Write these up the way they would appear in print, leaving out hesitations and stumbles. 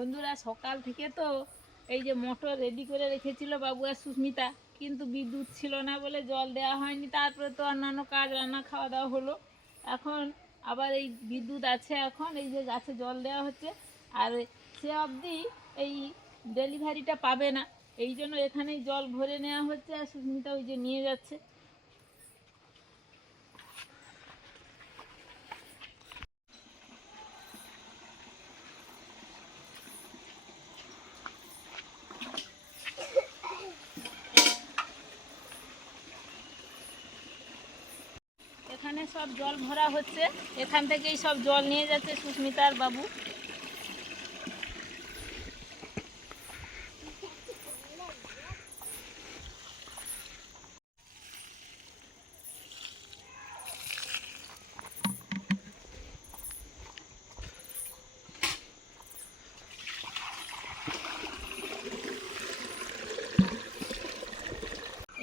বন্ধুরা, সকাল থেকে তো এই যে মোটর রেডি করে রেখেছিল বাবু আর সুস্মিতা, কিন্তু বিদ্যুৎ ছিল না বলে জল দেওয়া হয়নি। তারপরে তো অন্যান্য কাজ, রান্না খাওয়া দাওয়া হলো। এখন আবার এই বিদ্যুৎ আছে, এখন এই যে গাছে জল দেওয়া হচ্ছে। আর সে অবধি এই ডেলিভারিটা পাবে না, এই জন্য এখানেই জল ভরে নেওয়া হচ্ছে। আর সুস্মিতা ওই যে নিয়ে যাচ্ছে। এখানে সব জল ভরা হচ্ছে, এখান থেকেই সব জল নিয়ে যাচ্ছে সুস্মিতা আর বাবু।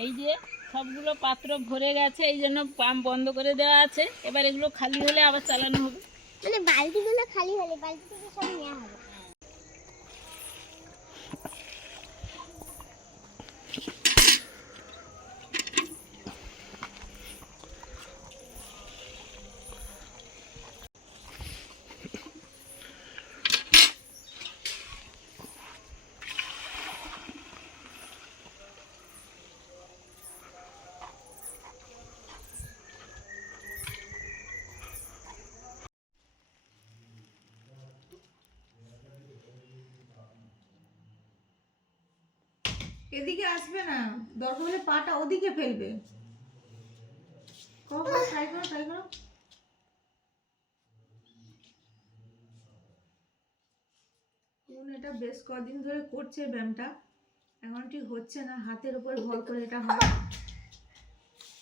এই যে সবগুলো পাত্র ভরে গেছে, এই জন্য পাম্প বন্ধ করে দেওয়া আছে। এবার এগুলো খালি হলে আবার চালানো হবে। মানে বালতিগুলো খালি হলে বালতি থেকে সব নেওয়া হবে। এদিকে আসবে না, দরকার হলে পাটা ওদিকে ফেলবে। ট্রাই করো ট্রাই করো। এটা বেশ কদিন ধরে করছে ব্যায়ামটা, এখন ঠিক হচ্ছে না। হাতের উপর ভর করে এটা হয়,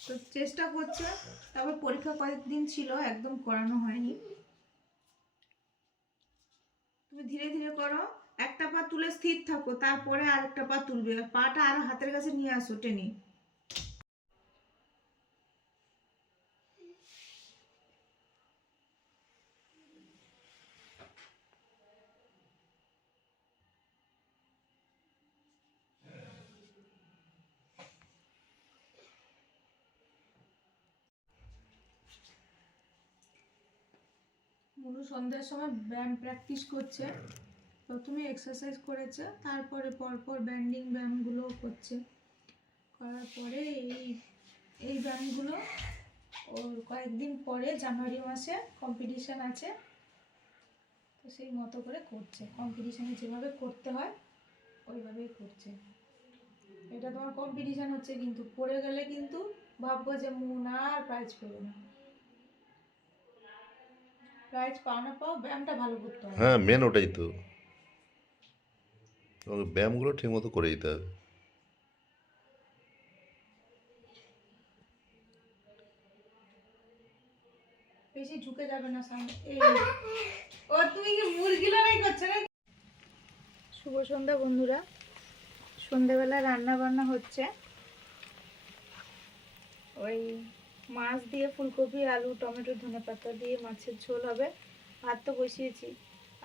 তো চেষ্টা করছে। তারপর পরীক্ষা কয়েকদিন ছিল, একদম করানো হয়নি। তুমি ধীরে ধীরে করো, একটা পা তুলে স্থির থাকো, তারপরে আরেকটা পা তুলবে, পাটা আর হাতের কাছে নিয়ে আসো টেনে। মুনু সন্ধ্যার সময় ব্যায়াম প্র্যাকটিস করছে। প্রথমে এক্সারসাইজ করেছে, তারপরে পরপর ব্যান্ডিং ব্যায়ামগুলো করছে। করার পরে এই ব্যায়ামগুলো ওর কয়েকদিন পরে জানুয়ারি মাসে কম্পিটিশান আছে, তো সেই মতো করে করছে। কম্পিটিশানে যেভাবে করতে হয় ওইভাবেই করছে। এটা তোমার কম্পিটিশান হচ্ছে, কিন্তু পড়ে গেলে কিন্তু ভাববো যে মুন আর প্রাইজ পেবে না। প্রাইজ পাও না পাও, ব্যায়ামটা ভালো করতে হবে। হ্যাঁ, মেন ওটাই তো। তোমাকে ব্যায়ামগুলো ঠিক মতো করে দিতে হবে। বেশি ঝুঁকে যাবে না সামনে। এই ও, তুমি কি মুরগি লড়াই করছো না? শুভ সন্ধ্যা বন্ধুরা, সন্ধ্যাবেলা রান্না বান্না হচ্ছে। ওই মাছ দিয়ে ফুলকপি, আলু, টমেটো, ধনেপাতা দিয়ে মাছের ঝোল হবে। ভাত তো বসিয়েছি,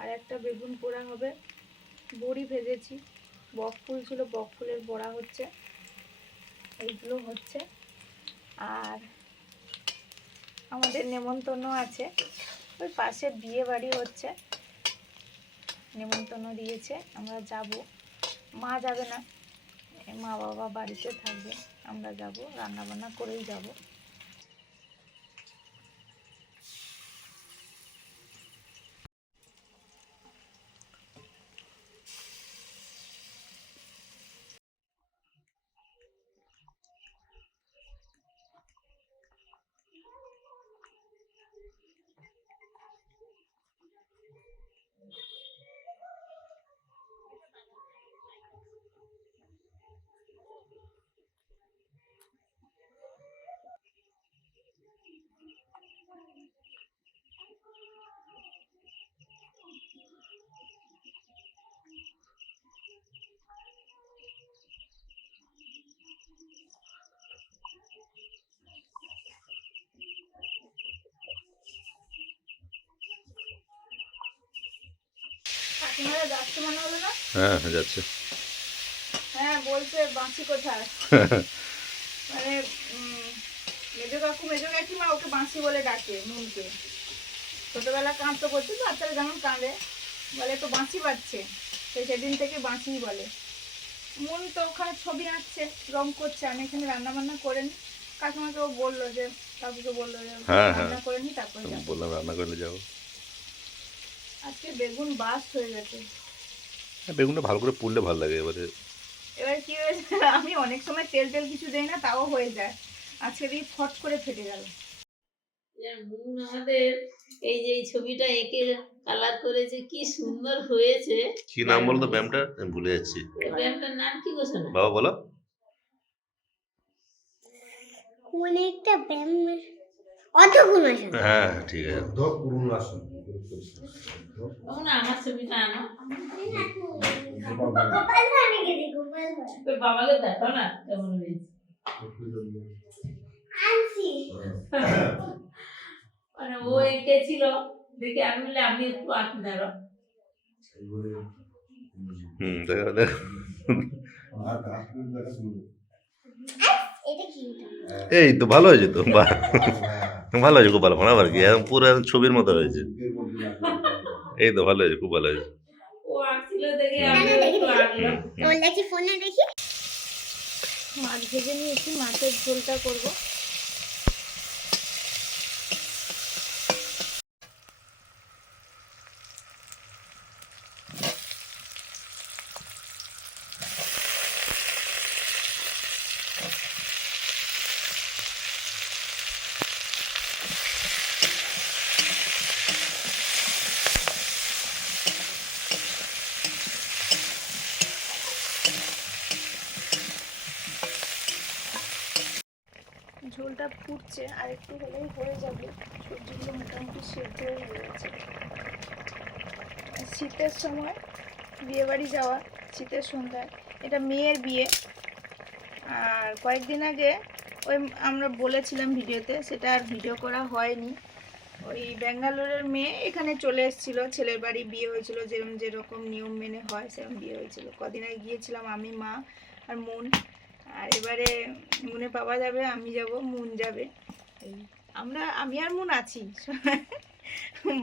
আর একটা বেগুন পোড়া হবে। বড়ি ভেজেছি, বক ফুল ছিল, বক ফুলের বড়া হচ্ছে। এইগুলো হচ্ছে। আর আমাদের নেমন্তন্ন আছে, ওই পাশে বিয়ে বাড়ি হচ্ছে, নেমন্তন্ন দিয়েছে, আমরা যাব। মা যাবে না, মা বাবা বাড়িতে থাকবে, আমরা যাব, রান্না বান্না করেই যাব। কাকিমারা যাচ্ছে মনে হলো না? হ্যাঁ হ্যাঁ যাচ্ছে। হ্যাঁ বলছে বাঁশি কোথায়, মানে মেজো কাকিমা ওকে বাঁশি বলে ডাকে মুনকে। ছোটবেলা কাঁদতে করছে, বাচ্চারা যেমন কাঁদে, বলে তো বাঁশি বাজছে, তো সেদিন থেকে বাঁশি বলে। মন তো ওখানে ছবি আঁকছে, রং করছে, আমি এখানে রান্না বান্না করে নি। কাকিমাকে ও বললো যে, কাকুকে বললো যে হ্যাঁ হ্যাঁ রান্না করে নি তারপরে আমি যাবো। বললাম রান্না করলে যাবো। আজকে বেগুন বাস হয়ে গেছে। হ্যাঁ, বেগুনটা ভালো করে পুড়লে ভালো লাগে। এবারে এবার কি হয়েছে, আমি অনেক সময় তেল কিছু দেই না, তাও হয়ে যায়। আজকে দিয়ে ফট করে ফেটে গেল। মুন আমাদের এই যে এই ছবিটা এঁকে কালার করেছে, কি সুন্দর হয়েছে। কি নাম বলতো ব্যায়ামটা? আমি ভুলে যাচ্ছি। ব্যায়ামটার নাম কি গো সোনা? বাবা বলো। কোন একটা ব্যায়াম, অর্ধগুণাসন। হ্যাঁ হ্যাঁ, ঠিক আছে। না আমার ছবিটা আনো, গোপাল ভাঁড় গেছি, গোপাল ভাঁড়। তোর বাবাকে দেখো না কেমন হয়েছে। আনছি। মানে ও এঁকেছিল দেখে আমি বললাম আমি একটু আঁকি দাঁড়ো। দেখো দেখো। এটা কি? এই তো ভালো হয়েছে তো, বাহ ভালো হয়েছে, খুব ভালো। আবার কি একদম পুরো একদম ছবির মতো হয়েছে। এই তো ভালো হয়েছে, খুব ভালো হয়েছে। ও আঁকছিল দেখে আমি একটু আঁকলাম। তোর দেখি ফোনে দেখি। মাছ ভেজে নিয়েছি, মাছের ঝোলটা করব। ঝোলটা ফুটছে, আর একটু হলেই হয়ে যাবে। সবজিগুলো মোটামুটি সেদ্ধ হয়ে গেছে। শীতের সময় বিয়েবাড়ি যাওয়া, শীতের সন্ধ্যায়, এটা মেয়ের বিয়ে। আর কয়েকদিন আগে ওই আমরা বলেছিলাম ভিডিওতে, সেটা আর ভিডিও করা হয়নি। ওই ব্যাঙ্গালোরের মেয়ে এখানে চলে এসেছিলো, ছেলের বাড়ি বিয়ে হয়েছিল, যেরকম নিয়ম মেনে হয় সেরকম বিয়ে হয়েছিল। কদিন আগে গিয়েছিলাম আমি, মা আর মুন। আর এবারে মুনের বাবা যাবে, আমি যাব, মুন যাবে। এই আমি আর মুন আছি।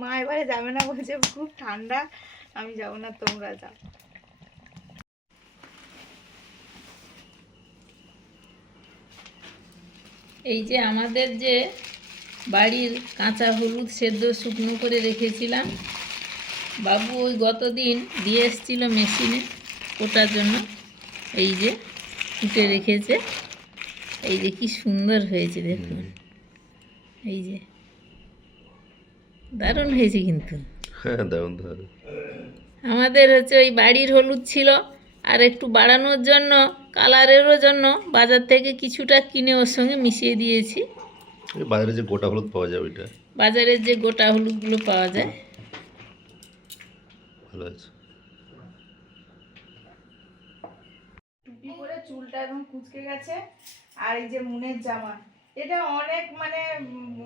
মা এবারে যাবে না, বলছে খুব ঠান্ডা, আমি যাব না, তোমরা যাও। এই যে আমাদের যে বাড়ির কাঁচা হলুদ সেদ্ধ শুকনো করে রেখেছিলাম, বাবু ওই গতদিন দিয়ে এসেছিল মেশিনে ওটার জন্য। এই যে কুটে রেখেছে, এই যে কি সুন্দর হয়েছে দেখুন, এই যে দারুণ হয়েছে কিন্তু। হ্যাঁ দারুণ দারুণ। আমাদের হচ্ছে ওই বাড়ির হলুদ ছিল, আর একটু বাড়ানোর জন্য, কালারেরও জন্য বাজার থেকে কিছুটা কিনে ওর সঙ্গে মিশিয়ে দিয়েছি। এই বাজারে যে গোটা হলুদ পাওয়া যায় ওইটা, বাজারের যে গোটা হলুদগুলো পাওয়া যায়। ভালো আছে। টুপি পরে চুলটা একদম কুঁচকে গেছে। আর এই যে মুনের জামা, এটা অনেক মানে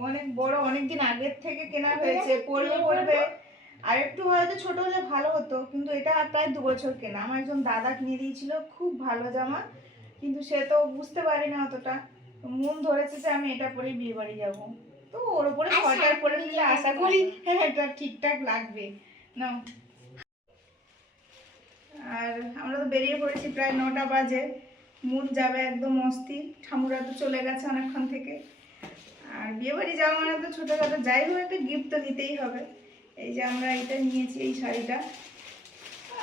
অনেক বড়, অনেক দিন আগের থেকে কেনা হয়েছে, পরবে। আর একটু হয়তো ছোট হলে ভালো হতো, কিন্তু এটা প্রায় 2 বছর কেনা। আমার একজন দাদা কিনে দিয়েছিল, খুব ভালো জামা, কিন্তু সে তো বুঝতে পারি না অতটা। মন ধরেছে যে আমি এটা পরেই বিয়ে বাড়ি যাবো, তো ওর উপরে সোয়েটার পরে নিলে আশা করি এটা ঠিকঠাক লাগবে না। আর আমরা তো বেরিয়ে পড়েছি, প্রায় 9টা বাজে। মুন যাবে একদম অস্থির, ঠামুরা তো চলে গেছে অনেকক্ষণ থেকে। আর বিয়েবাড়ি যাওয়া মানে তো ছোটোখাটো যাই হোক একটা গিফট তো দিতেই হবে। এই যে আমরা এটা নিয়েছি, এই শাড়িটা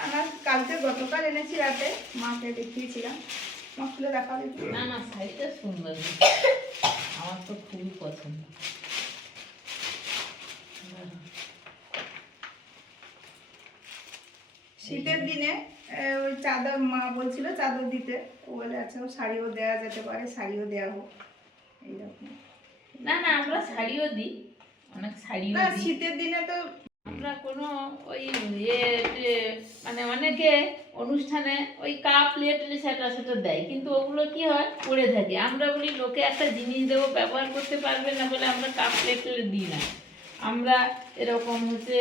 আমার গতকাল এনেছি রাতে, মাকে দেখিয়েছিলাম। মা খুলে দেখাবে? না না, শাড়িটা সুন্দর, আমার তো খুবই পছন্দ। শীতের দিনে ওই চাদর, মা বলছিল চাদর দিতে, ও বলে আচ্ছা ও শাড়িও দেওয়া যেতে পারে, শাড়িও দেওয়া হোক এইরকম। না না, আমরা শাড়িও দিই, অনেক শাড়িও দিই। শীতের দিনে তো আমরা কোনো ওই মানে অনেকে অনুষ্ঠানে ওই কাপ প্লেট সেটা দেয়, কিন্তু ওগুলো কি হয় পড়ে থাকে। আমরা বলি লোকে একটা জিনিস দেবো, ব্যবহার করতে পারবে না বলে আমরা কাপ প্লেট দিই না। আমরা এরকম হচ্ছে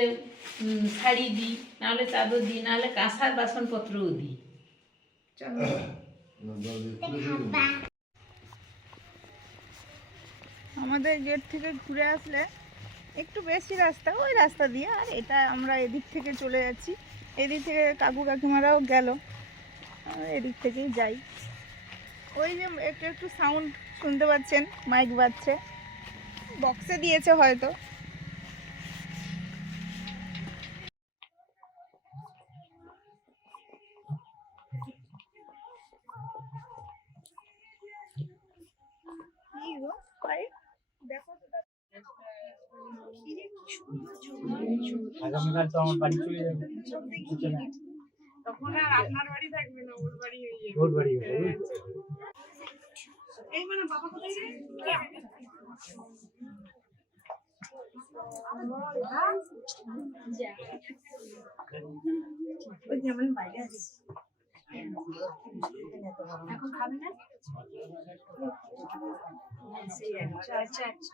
শাড়ি দিই, নাহলে চাদর দিই, নাহলে কাঁসার বাসনপত্রও দিই। চলো আমাদের গেট থেকে ঘুরে আসলে একটু বেশি রাস্তা, ওই রাস্তা দিয়ে, আর এটা আমরা এদিক থেকে চলে যাচ্ছি। এদিক থেকে কাকু কাকিমারাও গেল, এদিক থেকেই যাই। ওই যে একটু একটু সাউন্ড শুনতে পাচ্ছেন, মাইক বাজছে, বক্সে দিয়েছে হয়তো। আগামীকাল তো আমার বাড়ি চলে যাবে, তখন আর আপনার বাড়ি থাকবে না, ওর বাড়ি হয়ে যাবে। ওর বাড়ি হবে। এই মানে বাবা কোথায় গেছে? ওই যে আমার বাইরে আছে, এখন খাবে না। আচ্ছা আচ্ছা আচ্ছা।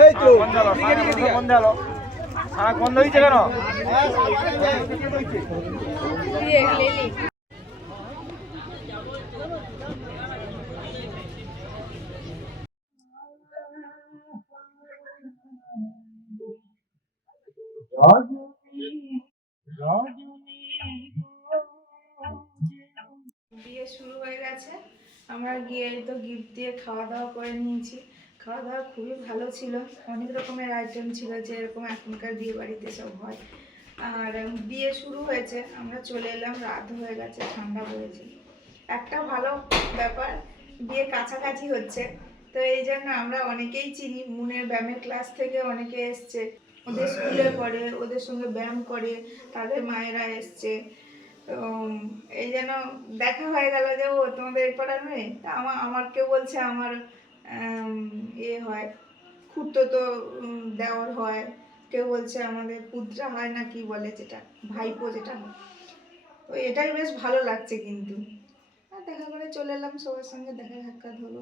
এই তো বন্ধ হলো, বন্ধ হয়েছে কেন? বিয়ে শুরু হয়ে গেছে, আমরা গিয়ে তো গিফট দিয়ে খাওয়া দাওয়া করে নিয়েছি। খাওয়া দাওয়া খুবই ভালো ছিল, অনেক রকমের আইটেম ছিল, যেরকম এখনকার বিয়ে বাড়িতে সব হয়। আর বিয়ে শুরু হয়েছে, আমরা চলে এলাম, রাত হয়ে গেছে, ঠান্ডা পড়েছে। একটা ভালো ব্যাপার, বিয়ে কাছাকাছি হচ্ছে, তো এই জন্য আমরা অনেকেই চিনি। মুনের ব্যায়ামের ক্লাস থেকে অনেকে এসছে, ওদের স্কুলে পড়ে, ওদের সঙ্গে ব্যায়াম করে, তাদের মায়েরা এসছে। তো এই যেন দেখা হয়ে গেল যে ও তোমাদের এই পাড়ার মেয়ে। তা আমার কেউ বলছে আমার ইয়ে হয়, খুড়তো দেওর হয়, কেউ বলছে আমাদের পুত্রা হয় না কি বলে, যেটা ভাইপো যেটা হয়। তো এটাই বেশ ভালো লাগছে। কিন্তু দেখা করে চলে এলাম, সবার সঙ্গে দেখা সাক্ষাৎ হলো।